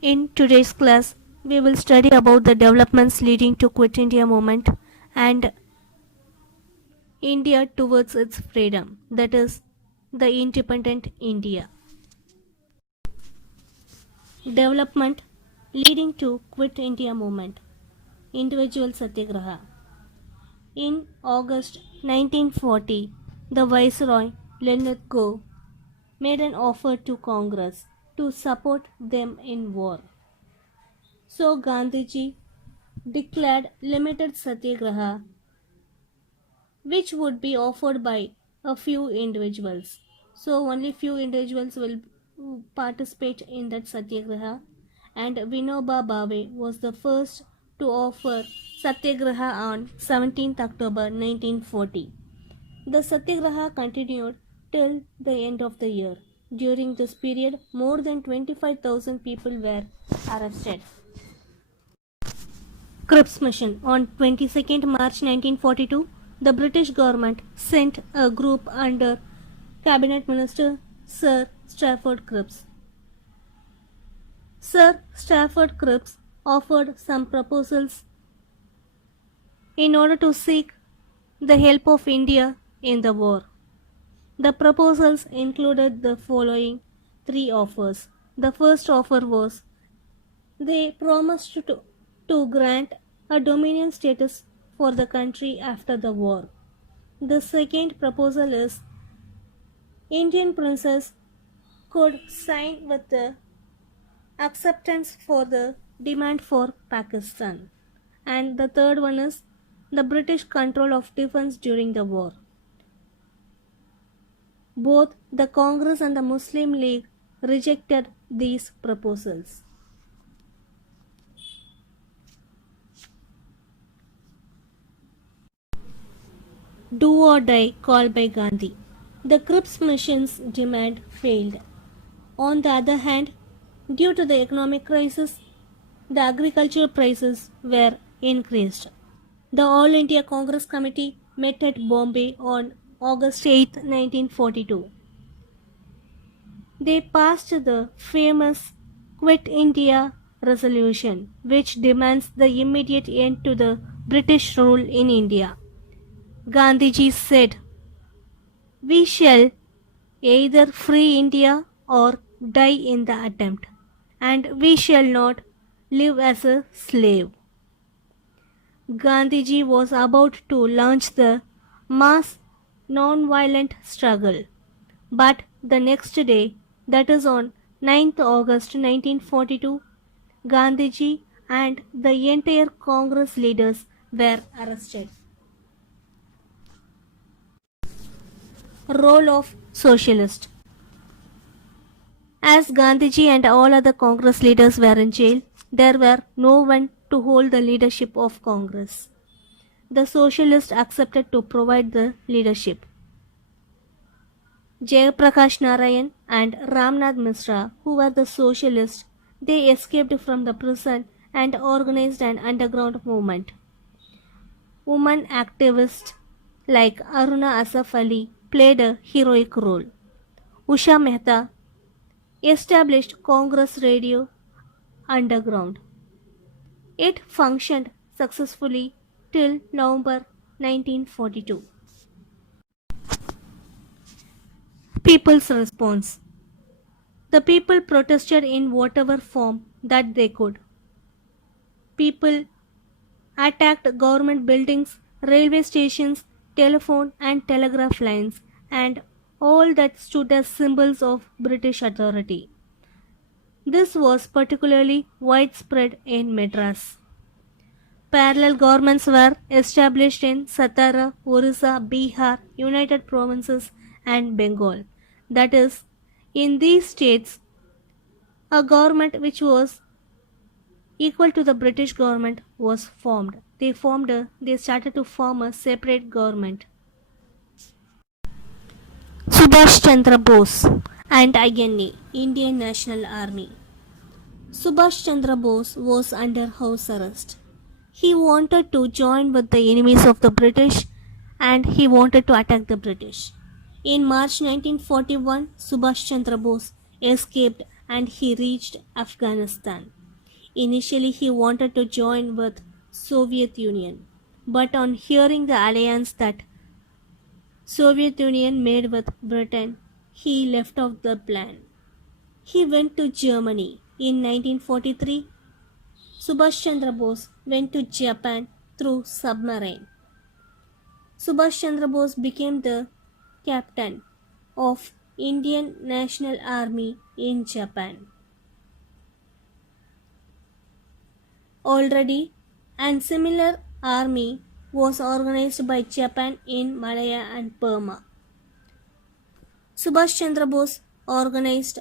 In today's class, we will study about the developments leading to Quit India movement and India towards its freedom, that is, the independent India. Development leading to Quit India movement, individual satyagraha. In August 1940, the Viceroy Linlithgow made an offer to Congress to support them in war. So Gandhiji declared limited satyagraha which would be offered by a few individuals. So only few individuals will participate in that satyagraha, and Vinoba Bhave was the first to offer satyagraha on 17th October 1940. The satyagraha continued till the end of the year. During this period, more than 25,000 people were arrested. Cripps Mission. On 22nd March 1942, the British government sent a group under Cabinet Minister Sir Stafford Cripps. Sir Stafford Cripps offered some proposals in order to seek the help of India in the war. The proposals included the following three offers. The first offer was they promised to grant a dominion status for the country after the war. The second proposal is Indian princess could sign with the acceptance for the demand for Pakistan. And the third one is the British control of defense during the war. Both the Congress and the Muslim League rejected these proposals. Do or die call by Gandhi. The Cripps mission's demand failed. On the other hand, due to the economic crisis, the agricultural prices were increased. The All India Congress Committee met at Bombay on August 8, 1942. They passed the famous Quit India resolution, which demands the immediate end to the British rule in India. Gandhiji said, "We shall either free India or die in the attempt, and we shall not live as a slave." Gandhiji was about to launch the mass non-violent struggle, but the next day, that is on 9th August 1942, Gandhiji and the entire Congress leaders were arrested. Role of Socialist. As Gandhiji and all other Congress leaders were in jail, there were no one to hold the leadership of Congress. The Socialists accepted to provide the leadership. Jayaprakash Narayan and Ramnath Mishra, who were the Socialists, they escaped from the prison and organized an underground movement. Women activists like Aruna Asaf Ali played a heroic role. Usha Mehta established Congress Radio Underground. It functioned successfully till November 1942. People's response. The people protested in whatever form that they could. People attacked government buildings, railway stations, telephone and telegraph lines, and all that stood as symbols of British authority. This was particularly widespread in Madras. Parallel governments were established in Satara, Orissa, Bihar, United Provinces, and Bengal. That is, in these states, a government which was equal to the British government was formed. They started to form a separate government. Subhash Chandra Bose and INA, Indian National Army. Subhash Chandra Bose was under house arrest. He wanted to join with the enemies of the British and he wanted to attack the British. In March 1941, Subhash Chandra Bose escaped and he reached Afghanistan. Initially he wanted to join with Soviet Union, but on hearing the alliance that Soviet Union made with Britain, he left off the plan. He went to Germany. In 1943, Subhash Chandra Bose went to Japan through submarine. Subhash Chandra Bose became the captain of Indian National Army in Japan. Already, and similar army was organized by Japan in Malaya and Burma. Subhash Chandra Bose organized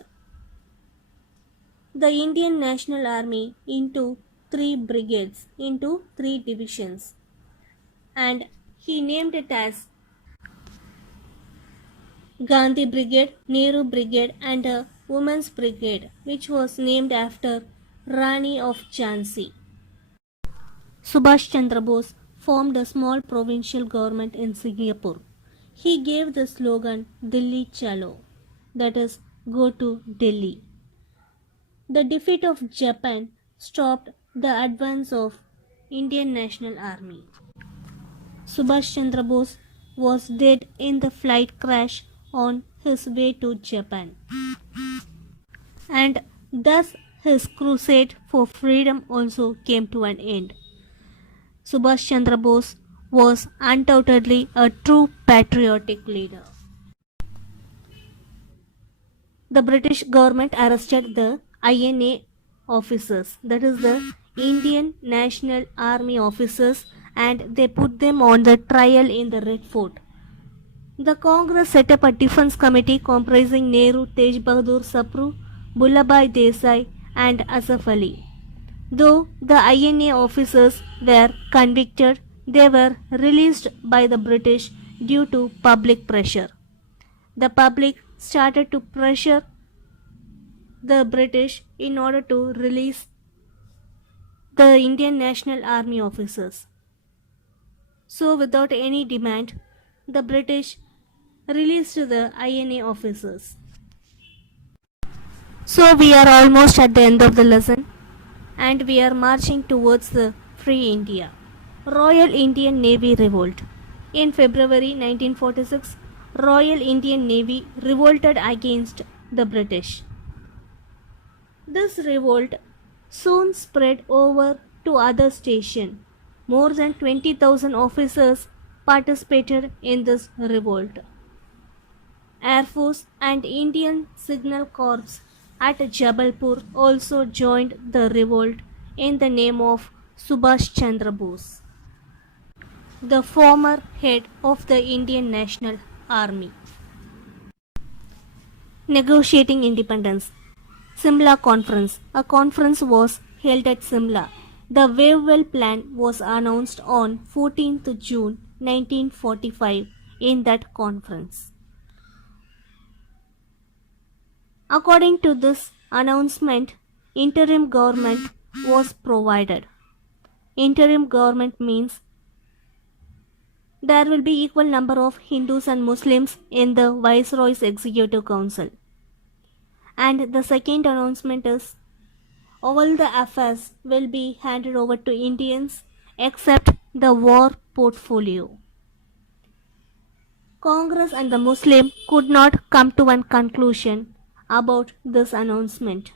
the Indian National Army into three brigades, into three divisions, and he named it as Gandhi Brigade, Nehru Brigade, and a Women's Brigade, which was named after Rani of Jhansi. Subhash Chandra Bose formed a small provincial government in Singapore. He gave the slogan Dilli Chalo, that is, go to Delhi. The defeat of Japan stopped the advance of Indian National Army. Subhash Chandra Bose was dead in the flight crash on his way to Japan. And thus his crusade for freedom also came to an end. Subhash Chandra Bose was undoubtedly a true patriotic leader. The British government arrested the INA officers, that is the Indian National Army officers, and they put them on the trial in the Red Fort. The Congress set up a defense committee comprising Nehru, Tej Bahadur Sapru, Bullabhai Desai and Asaf Ali. Though the INA officers were convicted, they were released by the British due to public pressure. The public started to pressure the British in order to release the Indian National Army officers. So without any demand, the British released the INA officers. So we are almost at the end of the lesson and we are marching towards the free India. Royal Indian Navy Revolt. In February 1946, Royal Indian Navy revolted against the British. This revolt soon spread over to other stations. More than 20,000 officers participated in this revolt. Air Force and Indian Signal Corps at Jabalpur also joined the revolt in the name of Subhash Chandra Bose, the former head of the Indian National Army. Negotiating independence. Simla Conference. A conference was held at Simla. The Wavell Plan was announced on 14th June 1945 in that conference. According to this announcement, interim government was provided. Interim government means there will be equal number of Hindus and Muslims in the Viceroy's Executive Council. And the second announcement is all the affairs will be handed over to Indians except the war portfolio. Congress and the Muslim could not come to one conclusion about this announcement.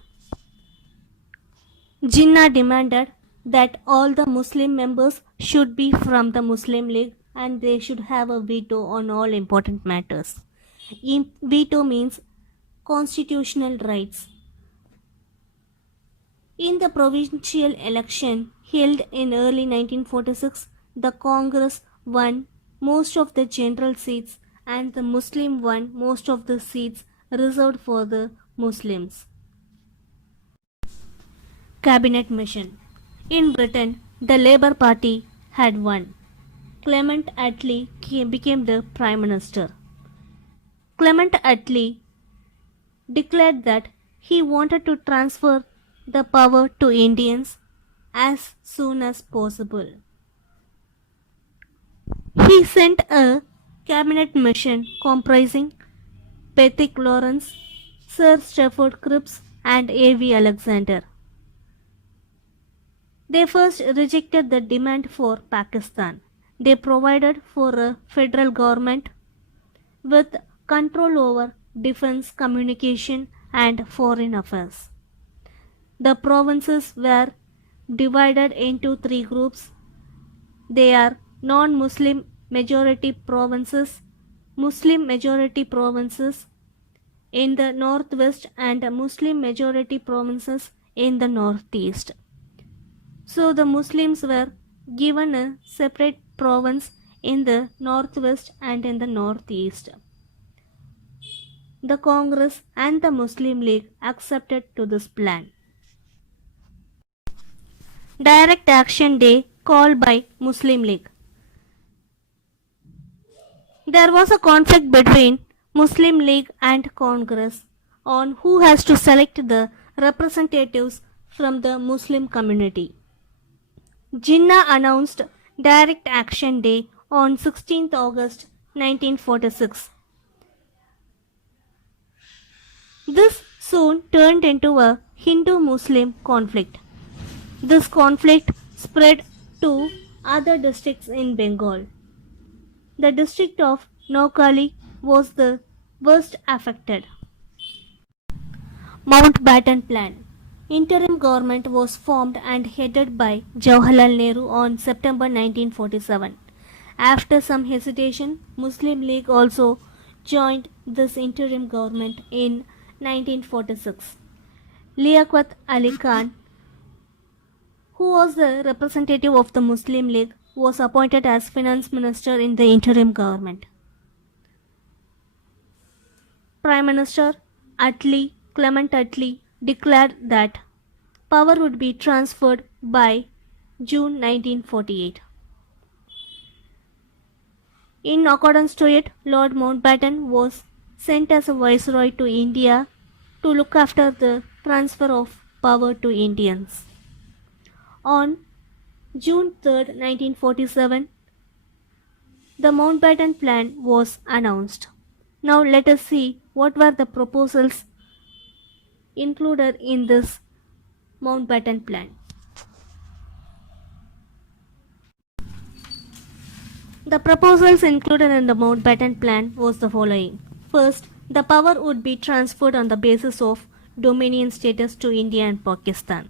Jinnah demanded that all the Muslim members should be from the Muslim League and they should have a veto on all important matters. Veto means constitutional rights. In the provincial election held in early 1946, the Congress won most of the general seats and the Muslim won most of the seats reserved for the Muslims. Cabinet mission. In Britain, the Labour Party had won. Clement Attlee became the Prime Minister. Clement Attlee declared that he wanted to transfer the power to Indians as soon as possible. He sent a cabinet mission comprising Pethick Lawrence, Sir Stafford Cripps, and A.V. Alexander. They first rejected the demand for Pakistan. They provided for a federal government with control over defense, communication, and foreign affairs. The provinces were divided into three groups. They are non-Muslim majority provinces, Muslim majority provinces in the northwest, and Muslim majority provinces in the northeast. So the Muslims were given a separate province in the northwest and in the northeast. The Congress and the Muslim League accepted to this plan. Direct Action Day called by Muslim League. There was a conflict between Muslim League and Congress on who has to select the representatives from the Muslim community. Jinnah announced Direct Action Day on 16th August 1946. This soon turned into a Hindu-Muslim conflict. This conflict spread to other districts in Bengal. The district of Noakhali was the worst affected. Mountbatten Plan. Interim government was formed and headed by Jawaharlal Nehru on September 1947. After some hesitation, Muslim League also joined this interim government in 1946. Liaquat Ali Khan, who was the representative of the Muslim League, was appointed as finance minister in the interim government. Prime Minister Clement Attlee declared that power would be transferred by June 1948. In accordance to it, Lord Mountbatten was sent as a viceroy to India to look after the transfer of power to Indians. On June 3, 1947, the Mountbatten Plan was announced. Now let us see what were the proposals included in this Mountbatten Plan. The proposals included in the Mountbatten Plan was the following. First, the power would be transferred on the basis of dominion status to India and Pakistan.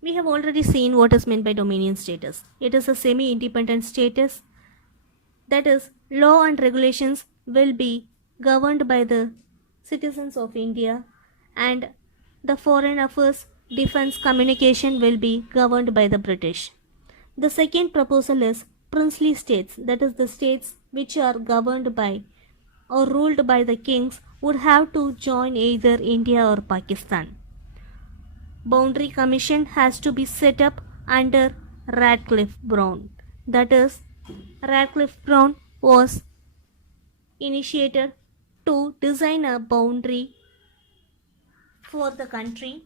We have already seen what is meant by dominion status. It is a semi-independent status. That is, law and regulations will be governed by the citizens of India, and the foreign affairs, defense, communication will be governed by the British. The second proposal is princely states, that is, the states which are governed by or ruled by the kings would have to join either India or Pakistan. Boundary Commission has to be set up under Radcliffe Brown. That is, Radcliffe Brown was initiated to design a boundary for the country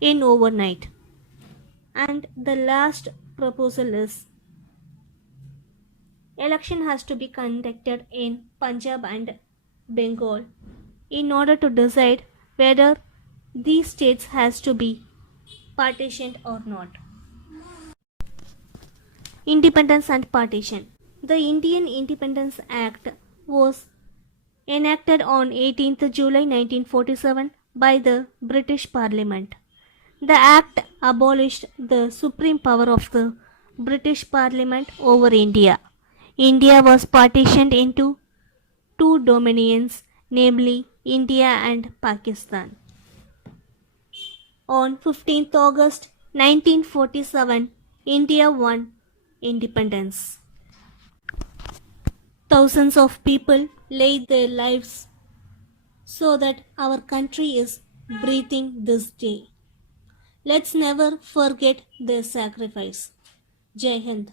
in overnight. And the last proposal is election has to be conducted in Punjab and Bengal in order to decide whether these states has to be partitioned or not. Independence and partition. The Indian Independence Act was enacted on 18th July 1947 by the British Parliament. The Act abolished the supreme power of the British Parliament over India. India was partitioned into two dominions, namely India and Pakistan. On 15th August 1947, India won independence. Thousands of people laid their lives so that our country is breathing this day. Let's never forget their sacrifice. Jai Hind.